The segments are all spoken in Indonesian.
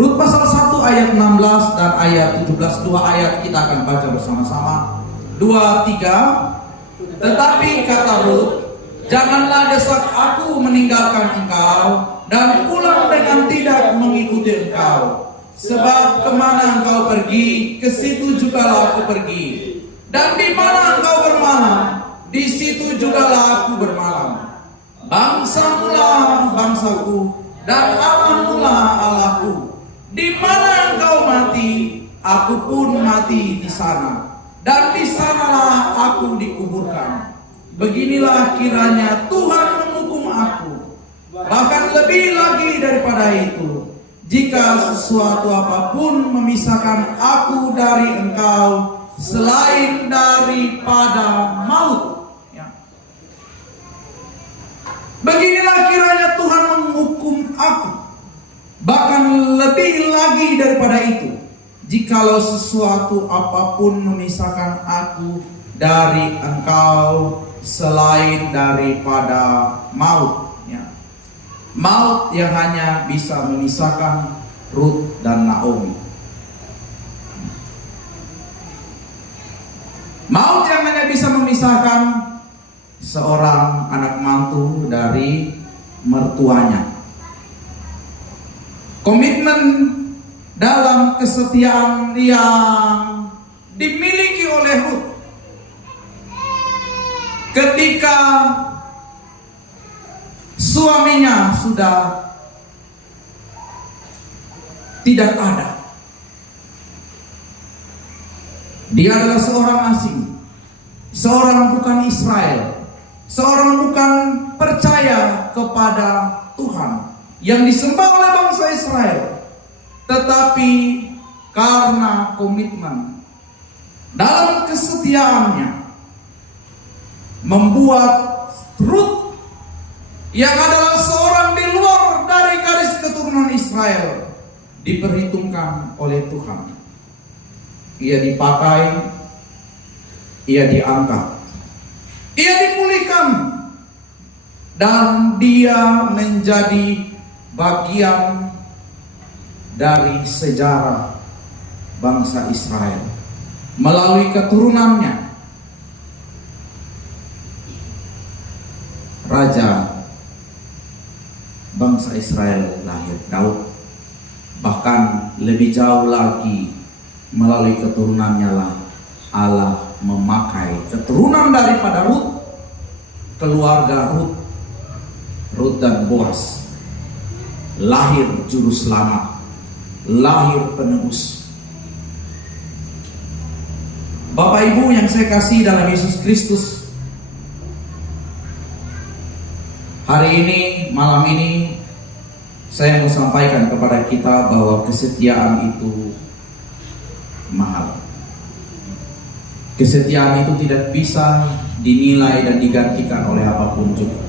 Rut pasal 1 ayat 16 dan ayat 17, dua ayat kita akan baca bersama-sama. 2, 3. Tetapi kata Rut, janganlah desak aku meninggalkan engkau dan pulang dengan tidak mengikuti engkau. Sebab kemana engkau pergi, ke situ jugalah aku pergi. Dan di mana engkau bermalam, di situ jugalah aku bermalam. Bangsamulah bangsaku, dan Allahmulah Allahku. Di mana engkau mati, aku pun mati di sana. Dan di sanalah aku dikuburkan. Beginilah kiranya Tuhan menghukum aku. Bahkan lebih lagi daripada itu, jika sesuatu apapun memisahkan aku dari engkau selain daripada maut. Ya. Beginilah kiranya Tuhan menghukum aku. Bahkan lebih lagi daripada itu, jikalau sesuatu apapun memisahkan aku dari engkau selain daripada maut. Ya. Maut yang hanya bisa memisahkan Rut dan Naomi. Maut yang hanya bisa memisahkan seorang anak mantu dari mertuanya. Komitmen dalam kesetiaan yang dimiliki oleh Rut ketika suaminya sudah tidak ada. Dia adalah seorang asing, seorang bukan Israel, seorang bukan percaya kepada Tuhan yang disembah oleh bangsa Israel. Tetapi karena komitmen dalam kesetiaannya, membuat Rut yang adalah seorang di luar dari garis keturunan Israel diperhitungkan oleh Tuhan. Ia dipakai, ia diangkat, ia dipulihkan, dan dia menjadi bagian dari sejarah bangsa Israel melalui keturunannya. Raja bangsa Israel lahir, Daud. Bahkan lebih jauh lagi, melalui keturunannya lah Allah memakai keturunan daripada Rut, keluarga Rut dan Boaz. Lahir juru selamat, lahir penebus. Bapak Ibu yang saya kasih dalam Yesus Kristus, hari ini, malam ini, saya mau sampaikan kepada kita bahwa kesetiaan itu mahal. Kesetiaan itu tidak bisa dinilai dan digantikan oleh apapun juga.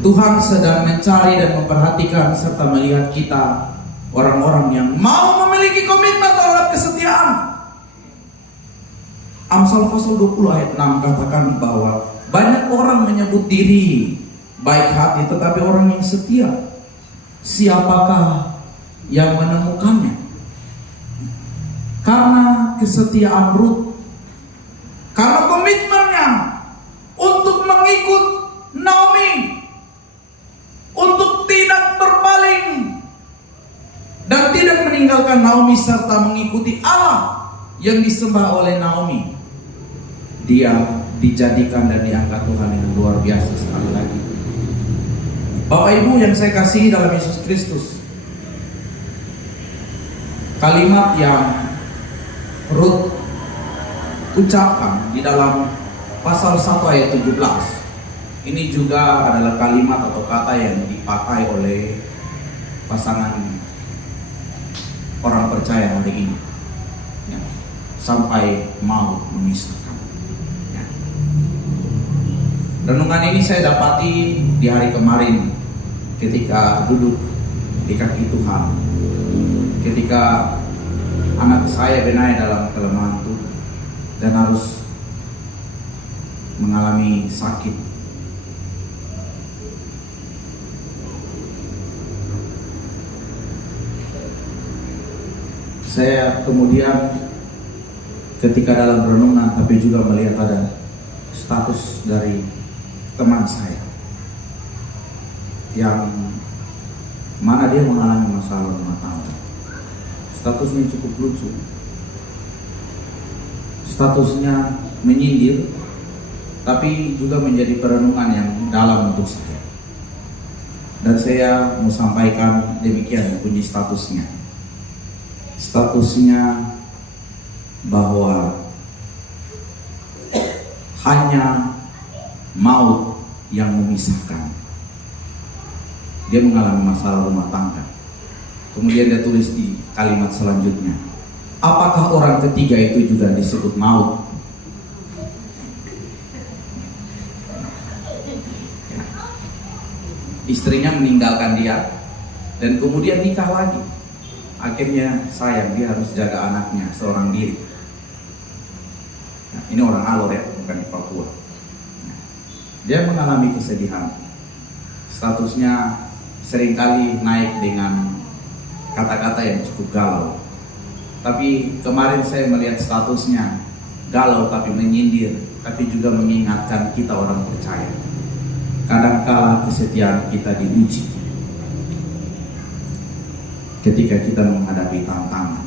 Tuhan sedang mencari dan memperhatikan serta melihat kita, orang-orang yang mau memiliki komitmen terhadap kesetiaan. Amsal pasal 20 ayat 6 katakan bahwa banyak orang menyebut diri baik hati, tetapi orang yang setia, siapakah yang menemukannya? Karena kesetiaan Rut, karena komitmennya untuk mengikut Naomi, untuk tidak berpaling dan tidak meninggalkan Naomi serta mengikuti Allah yang disembah oleh Naomi, dia dijadikan dan diangkat Tuhan yang luar biasa sekali lagi. Bapak Ibu yang saya kasih dalam Yesus Kristus, kalimat yang Rut ucapkan di dalam pasal 1 ayat 17, ini juga adalah kalimat atau kata yang dipakai oleh pasangan orang percaya hari ini, ya, sampai mau memisahkan. Ya. Renungan ini saya dapati di hari kemarin ketika duduk di kaki Tuhan, ketika anak saya Benai dalam kelemahan tubuh dan harus mengalami sakit. Saya kemudian ketika dalam renungan tapi juga melihat ada status dari teman saya yang mana dia mengalami masalah rumah tangga. Statusnya cukup lucu. Statusnya menyindir, tapi juga menjadi perenungan yang dalam untuk saya. Dan saya mau sampaikan demikian bunyi statusnya. Statusnya bahwa hanya maut yang memisahkan. Dia mengalami masalah rumah tangga. Kemudian dia tulis di kalimat selanjutnya, apakah orang ketiga itu juga disebut maut? Istrinya meninggalkan dia dan kemudian nikah lagi. Akhirnya sayang, dia harus jaga anaknya seorang diri. Nah, ini orang Alor ya, bukan di Papua. Nah, dia mengalami kesedihan. Statusnya seringkali naik dengan kata-kata yang cukup galau. Tapi kemarin saya melihat statusnya galau tapi menyindir, tapi juga mengingatkan kita orang percaya. Kadangkala kesetiaan kita diuji ketika kita menghadapi tantangan.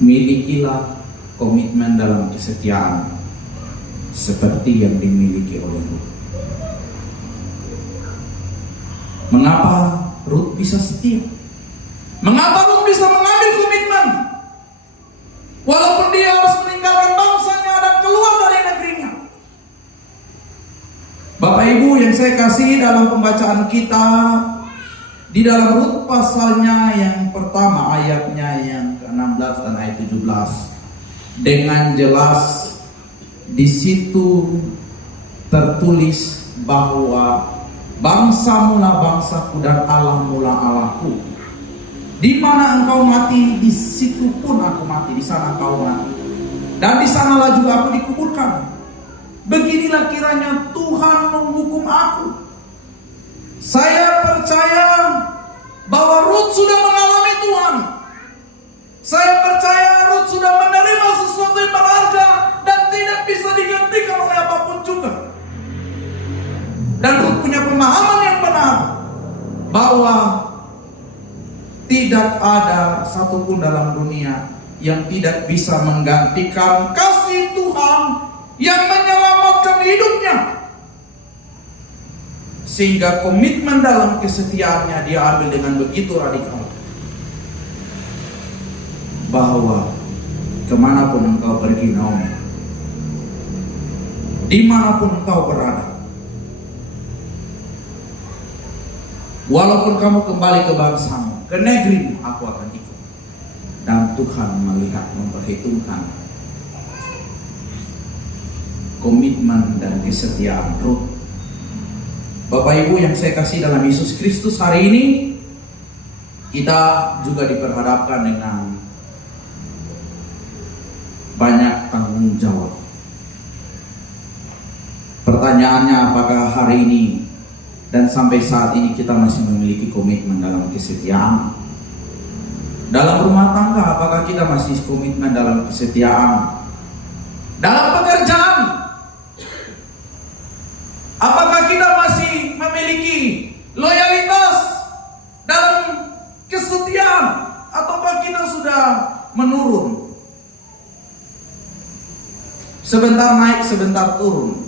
Milikilah komitmen dalam kesetiaan seperti yang dimiliki oleh Ruth. Mengapa Ruth bisa setia? Mengapa Ruth bisa mengambil komitmen? Walaupun dia harus meninggalkan bangsanya dan keluar dari negerinya. Bapak Ibu yang saya kasih, dalam pembacaan kita di dalam Rut pasalnya yang pertama, ayatnya yang ke-16 dan ayat 17, dengan jelas di situ tertulis bahwa bangsa mula bangsaku dan Allah mula Allahku. Di mana engkau mati, di situ pun aku mati. Di sana engkau mati, dan di sanalah juga aku dikuburkan. Beginilah kiranya Tuhan menghukum aku. Saya percaya bahwa Ruth sudah mengalami Tuhan. Saya percaya Ruth sudah menerima sesuatu yang berharga dan tidak bisa digantikan oleh apapun juga. Dan Ruth punya pemahaman yang benar bahwa tidak ada satupun dalam dunia yang tidak bisa menggantikan kasih Tuhan yang menyelamatkan hidupnya. Sehingga komitmen dalam kesetiaannya dia ambil dengan begitu radikal, bahwa kemanapun engkau pergi Naomi, dimanapun engkau berada, walaupun kamu kembali ke bangsamu, ke negerimu, aku akan ikut. Dan Tuhan melihat, memperhitungkan komitmen dan kesetiaan Ruth. Bapak Ibu yang saya kasih dalam Yesus Kristus, hari ini kita juga diperhadapkan dengan banyak tanggung jawab. Pertanyaannya, apakah hari ini dan sampai saat ini kita masih memiliki komitmen dalam kesetiaan? Dalam rumah tangga, apakah kita masih komitmen dalam kesetiaan? Dalam pekerjaan, apakah kita masih memiliki loyalitas dalam kesetiaan, ataukah kita sudah menurun? Sebentar naik, sebentar turun.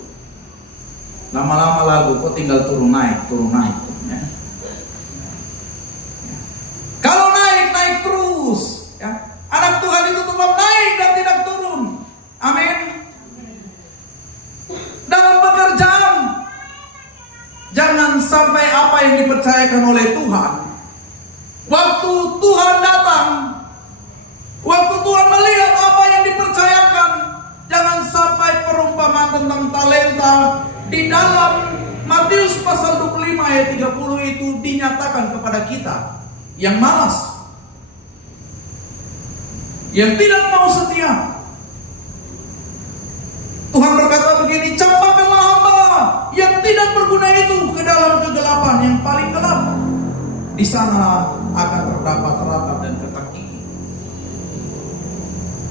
Lama-lama lagu, kok tinggal turun naik ya. Kalau naik, naik terus ya. Anak Tuhan itu tetap naik dan tidak turun. Amin. Dalam pekerjaan, jangan sampai apa yang dipercayakan oleh Tuhan, waktu Tuhan datang, waktu Tuhan melihat apa yang dipercayakan, jangan sampai perumpamaan tentang talenta di dalam Matius pasal 25 ayat 30 itu dinyatakan kepada kita yang malas, yang tidak mau setia. Tuhan berkata begini, campakkanlah hamba yang tidak berguna itu ke dalam kegelapan yang paling gelap. Di sana akan terdapat ratap dan ketakik.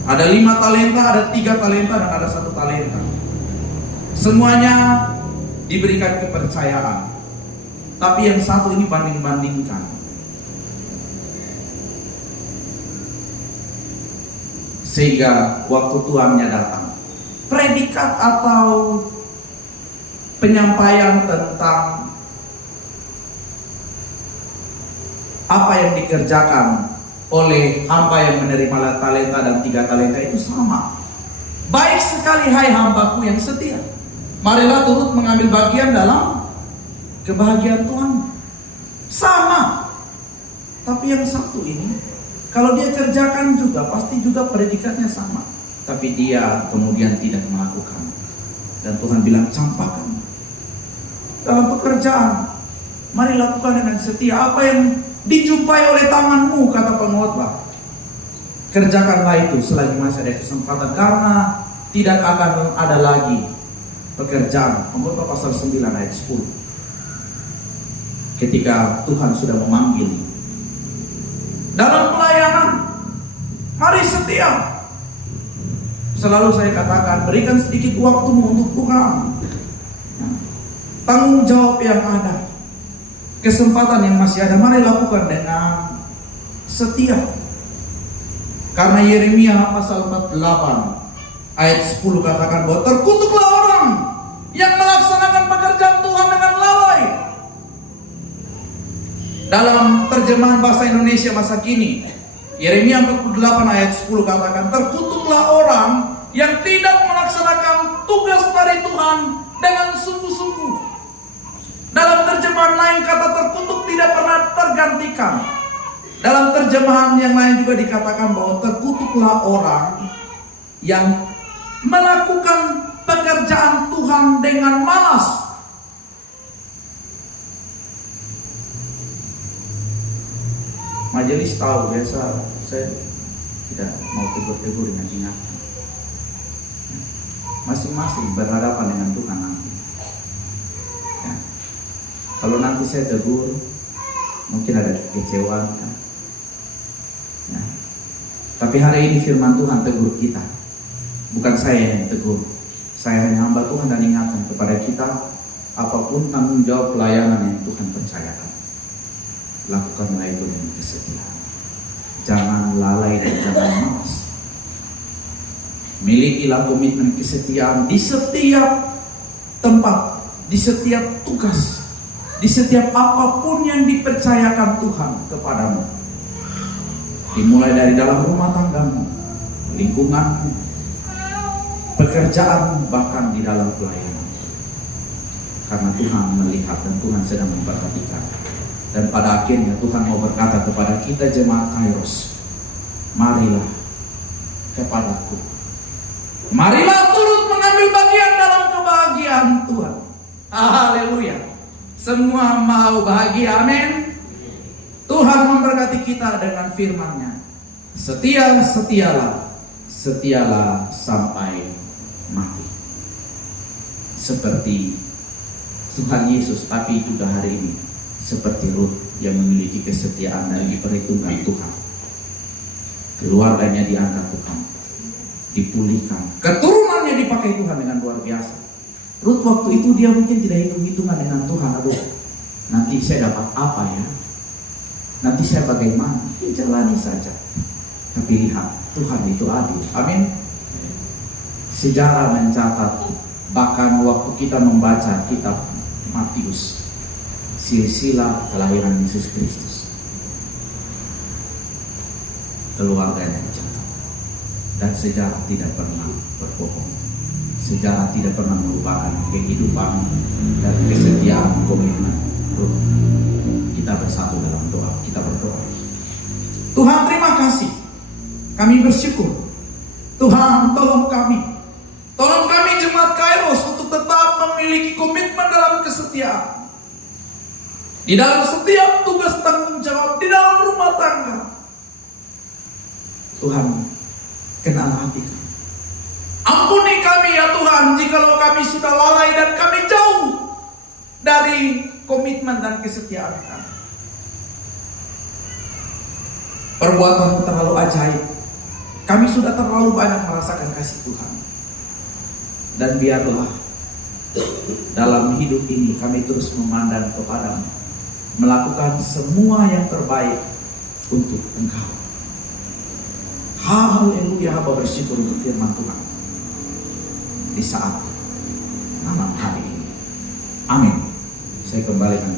Ada 5 talenta, ada 3 talenta, dan ada 1 talenta. Semuanya diberikan kepercayaan. Tapi yang satu ini banding-bandingkan. Sehingga waktu tuannya datang, predikat atau penyampaian tentang apa yang dikerjakan oleh hamba yang menerima talenta dan 3 talenta itu sama. Baik sekali hai hambaku yang setia, marilah turut mengambil bagian dalam kebahagiaan Tuhan. Sama. Tapi yang satu ini, kalau dia kerjakan juga, pasti juga predikatnya sama. Tapi dia kemudian tidak melakukan. Dan Tuhan bilang, campakkan. Dalam pekerjaan, mari lakukan dengan setia. Apa yang dijumpai oleh tanganmu, kata pengkhotbah, kerjakanlah itu selagi masih ada kesempatan. Karena tidak akan ada lagi pekerjaan. Pengkhotbah pasal 9 ayat 10. Ketika Tuhan sudah memanggil dalam pelayanan, mari setia. Selalu saya katakan, berikan sedikit waktumu untuk Tuhan. Tanggung jawab yang ada, kesempatan yang masih ada, mari lakukan dengan setia. Karena Yeremia pasal 48 ayat 10 katakan bahwa terkutuklah orang yang melaksanakan pekerjaan Tuhan dengan lalai. Dalam terjemahan bahasa Indonesia masa kini, Yeremia 48 ayat 10 katakan, terkutuklah orang yang tidak melaksanakan tugas dari Tuhan dengan sungguh-sungguh. Dalam terjemahan lain kata terkutuk tidak pernah tergantikan. Dalam terjemahan yang lain juga dikatakan bahwa terkutuklah orang yang melakukan pekerjaan Tuhan dengan malas. Majelis tahu, biasa saya tidak mau tegur-tegur dengan ingatan. Masing-masing berhadapan dengan Tuhan nanti. Ya. Kalau nanti saya tegur, mungkin ada kekecewaan. Kan? Ya. Tapi hari ini firman Tuhan tegur kita. Bukan saya yang tegur. Saya hanya hamba Tuhan dan ingatkan kepada kita, apapun tanggung jawab pelayanan yang Tuhan percayakan, lakukanlah itu dengan kesetiaan. Jangan lalai dan jangan malas. Milikilah komitmen kesetiaan di setiap tempat, di setiap tugas, di setiap apapun yang dipercayakan Tuhan kepadamu. Dimulai dari dalam rumah tanggamu, lingkunganmu, pekerjaanmu, bahkan di dalam pelayanan. Karena Tuhan melihat dan Tuhan sedang memperhatikan. Dan pada akhirnya Tuhan mau berkata kepada kita jemaat Kairos, marilah kepadaku, marilah turut mengambil bagian dalam kebahagiaan Tuhan. Haleluya. Semua mau bahagia, amin. Tuhan memberkati kita dengan firman-Nya. Setialah sampai mati. Seperti Tuhan Yesus, tapi juga hari ini seperti Rut yang memiliki kesetiaan dan diperhitungkan Tuhan. Keluarganya diangkat Tuhan, dipulihkan, keturunannya dipakai Tuhan dengan luar biasa. Rut waktu itu dia mungkin tidak hitung-hitungan dengan Tuhan. Aduh, nanti saya dapat apa ya? Nanti saya bagaimana? Jalani saja. Tapi lihat, Tuhan itu adil. Amin. Sejarah mencatat, bahkan waktu kita membaca kitab Matius, silsilah kelahiran Yesus Kristus, keluarganya dicatat. Dan sejarah tidak pernah berbohong. Sejarah tidak pernah melupakan kehidupan dan kesetiaan komitmen Rut. Kita bersatu dalam doa, kita berdoa. Tuhan, terima kasih. Kami bersyukur. Tuhan, tolong kami. Tolong kami jemaat Kairos untuk tetap memiliki komitmen dalam kesetiaan. Di dalam setiap tugas tanggung jawab, di dalam rumah tangga. Tuhan, kenal hati kami. Ampuni kami ya Tuhan, jikalau kami sudah lalai dan kami jauh dari komitmen dan kesetiaan kami. Perbuatanmu terlalu ajaib. Kami sudah terlalu banyak merasakan kasih Tuhan. Dan biarlah dalam hidup ini kami terus memandang kepadamu, melakukan semua yang terbaik untuk Engkau. Haleluya, hamba bersyukur untuk firman Tuhan di saat malam hari ini. Amin. Saya kembalikan